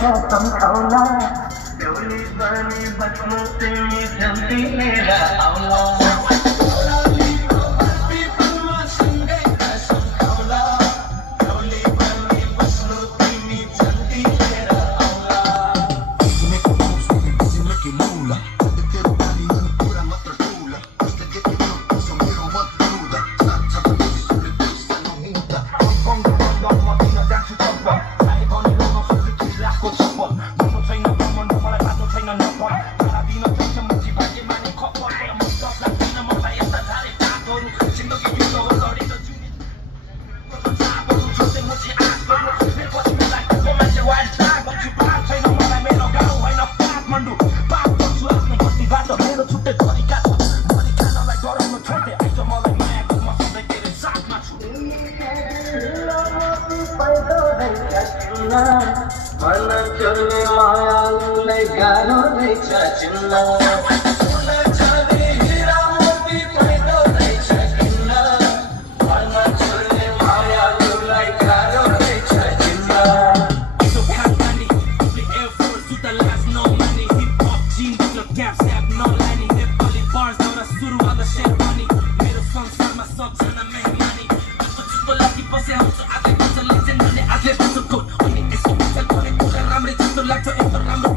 क्या सम्झाउला डोली बनी बस्नु तिमी झन्ती लिएर आउला मन चल्ने मायालुलाई गाह्रो रहेछ चिन्न मन चल्ने हिरा मोती पैदो रहेछ किन्न मन चल्ने मायालुलाई गाह्रो रहेछ चिन्न So खानखानी the air force to the last no money hip hop jeans your caps have no lining Nepali bars एउटा सुरु आउँदा शेरवानी मेरो संसारमा सबजना मेहमानी जस्तो चित्तो लागि बसे आउँछ आजै बन्छ लेजेन्डले आजै बन्छ कोट अनि यसो लाग्छ एकदम राम्रो